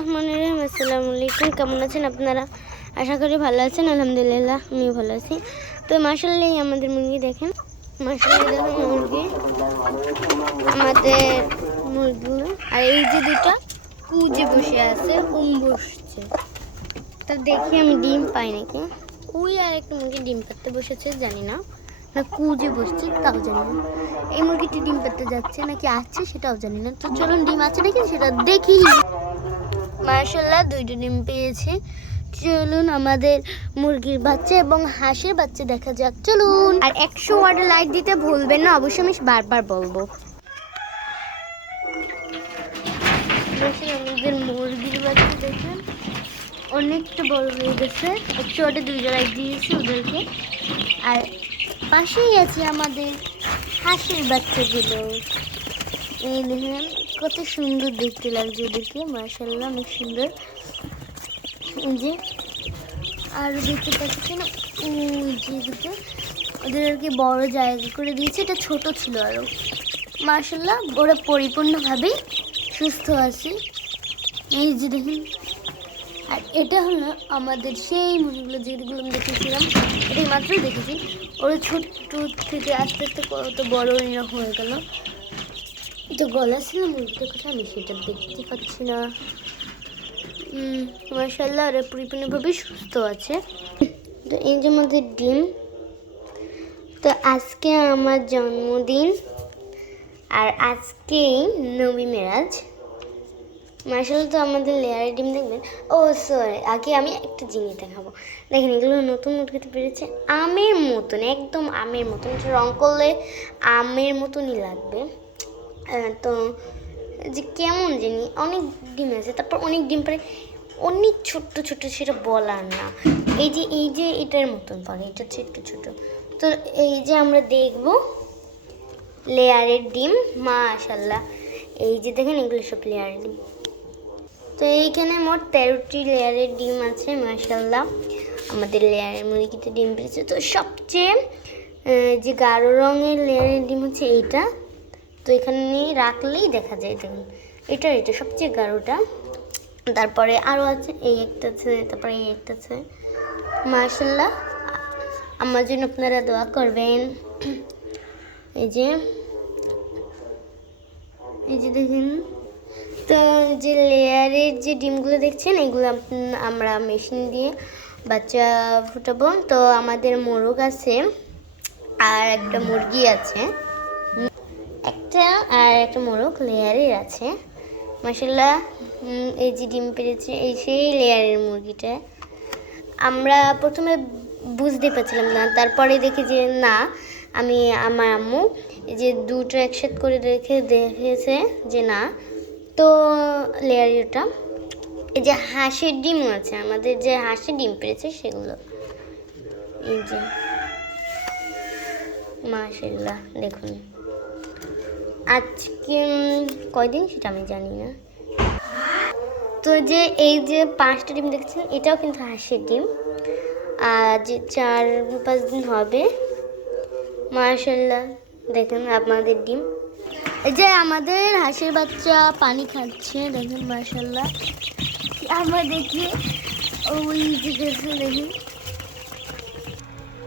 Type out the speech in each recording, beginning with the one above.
রহমানির রহিম। আসসালামু আলাইকুম। কেমন আছেন আপনারা? আশা করি ভালো আছেন। আলহামদুলিল্লাহ আমিও ভালো আছি। তো মাশাআল্লাহ আমাদের মুরগি দেখেন, মাশাআল্লাহ দেখেন মুরগি, আমাদের মুরগিগুলো। আর এই যে দুটো কুজে বসে আছে, বসছে। তো দেখি আমি ডিম পাই নাকি। ওই আর একটা মুরগি ডিম পাড়তে বসেছে, জানি না না কুজে বসছে তাও জানি না। এই মুরগিটি ডিম পাড়তে যাচ্ছে নাকি আছে সেটাও জানি না। তো চলুন ডিম আছে নাকি সেটা দেখি। মাশাআল্লাহ দুইটা ডিম পেয়েছে। চলুন আমাদের মুরগির বাচ্চা এবং হাঁসের বাচ্চা দেখা যাক। চলুন। আর 100 ওয়াটের লাইট দিতে ভুলবেন না, অবশ্যই আমি বারবার বলবো। আমাদের মুরগির বাচ্চা দেখেন অনেকটা বড় হয়ে গেছে। 100 ওয়াটে 2টা লাইট দিয়েছি ওদেরকে। আর পাশেই আছে আমাদের হাঁসের বাচ্চাগুলো। এই দেখেন কত সুন্দর দেখতে লাগছে ওদেরকে, মাশাআল্লাহ অনেক সুন্দর। যে আর দেখতে পাচ্ছি না ওই যে দুটো, ওদের আর কি বড় জায়গা করে দিয়েছে। এটা ছোট ছিল আরো। মাশাআল্লাহ ওরা পরিপূর্ণভাবে সুস্থ আছে। এই যে দেখেন। আর এটা হলো আমাদের সেই মুরগিগুলো যেগুলো আমি দেখেছিলাম, এটাই মাত্র দেখেছি। ওরা ছোট থেকে আস্তে আস্তে কত বড় হয়ে গেল। তো গলা ছিল মুরগিটা কোথায় আমি সেটা দেখতে পাচ্ছি না। মাশাআল্লাহ ওরা পরিপূর্ণভাবে সুস্থ আছে। তো এই যে আমাদের ডিম। তো আজকে আমার জন্মদিন আর আজকেই নবী মেরাজ। মাশাআল্লাহ তো আমাদের লেয়ারের ডিম দেখবেন। ও সরি, আগে আমি একটা জিনিস দেখাবো। দেখেন এগুলো নতুন মুরগিতে পেরেছে আমের মতন, একদম আমের মতন। রং করলে আমের মতনই লাগবে। তো যে কেমন জানি অনেক ডিম আছে, তারপর অনেক ডিম পরে অনেক ছোট্ট ছোট্ট, সেটা বলার না। এই যে এটার মতন পরে, এটা হচ্ছে একটু ছোট। তো এই যে আমরা দেখব লেয়ারের ডিম। মাশাআল্লাহ এই যে দেখেন এগুলো সব লেয়ারের ডিম। তো এইখানে মোট 13টি লেয়ারের ডিম আছে। মাশাআল্লাহ আমাদের লেয়ারের মুরগিতে ডিম পেয়েছে। তো সবচেয়ে যে গাঢ় রঙের লেয়ারের ডিম হচ্ছে এইটা। তো এখানে রাখলেই দেখা যায়, দেখুন এটা সবচেয়ে গাঢ়টা। তারপরে আরও আছে, এই একটা আছে, তারপরে এই একটা আছে। মাশাআল্লাহ আমার জন্য আপনারা দোয়া করবেন। এই যে দেখেন। তো যে লেয়ারের যে ডিমগুলো দেখছেন এগুলো আমরা মেশিন দিয়ে বাচ্চা ফুটাবো। তো আমাদের মোরগ আছে আর একটা মুরগি আছে, একটা মোরগ লেয়ারের আছে। মাশাআল্লাহ এই যে ডিম পেড়েছে এই সেই লেয়ারের মুরগিটা। আমরা প্রথমে বুঝতে পারছিলাম না, তারপরে দেখি যে না, আমার আম্মু এই যে দুটো একসাথে করে দেখেছে যে না, তো লেয়ারটা। এই যে হাঁসের ডিমও আছে, আমাদের যে হাঁসের ডিম পেড়েছে সেগুলো। এই যে মাশাআল্লাহ দেখুন আজকে কয়দিন সেটা আমি জানি না। তো যে এই যে 5টা ডিম দেখছেন এটাও কিন্তু হাঁসের ডিম। আর যে 4-5 দিন হবে। মাশাআল্লাহ দেখেন আপনাদের ডিম। এই যে আমাদের হাঁসের বাচ্চা পানি খাচ্ছে, দেখেন মাশাআল্লাহ। আমরা দেখি ওই যে দেখেন।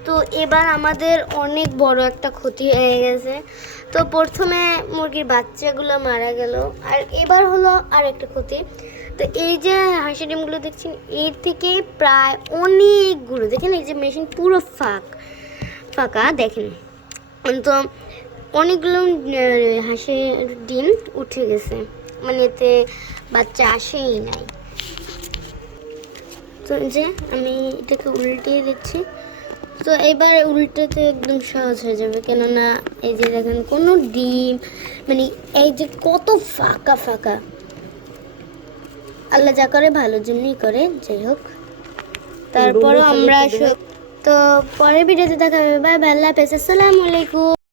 তো এবার আমাদের অনেক বড় একটা ক্ষতি হয়ে গেছে। তো প্রথমে মুরগির বাচ্চাগুলো মারা গেল, আর এবার হলো আর একটা ক্ষতি। তো এই যে হাঁসের ডিমগুলো দেখছেন এর থেকে প্রায় অনেকগুলো, দেখেন এই যে মেশিন পুরো ফাঁকা দেখেন। তো অনেকগুলো হাঁসের ডিম উঠে গেছে, মানে এতে বাচ্চা আসেই নাই। তো যে আমি এটাকে উল্টিয়ে দিচ্ছি। তো এবার উল্টাতে একদম সহজ হয়ে যাবে, কেননা এই যে দেখেন কোনো ডিম, মানে এই যে কত ফাঁকা ফাঁকা। আল্লাহ যা করে ভালোর জন্যই করে, যাই হোক। তারপরও আমরা তো পরের ভিডিওতে দেখা হবে। বাই বাই, আল্লাহ হাফেজ, আসসালামু আলাইকুম।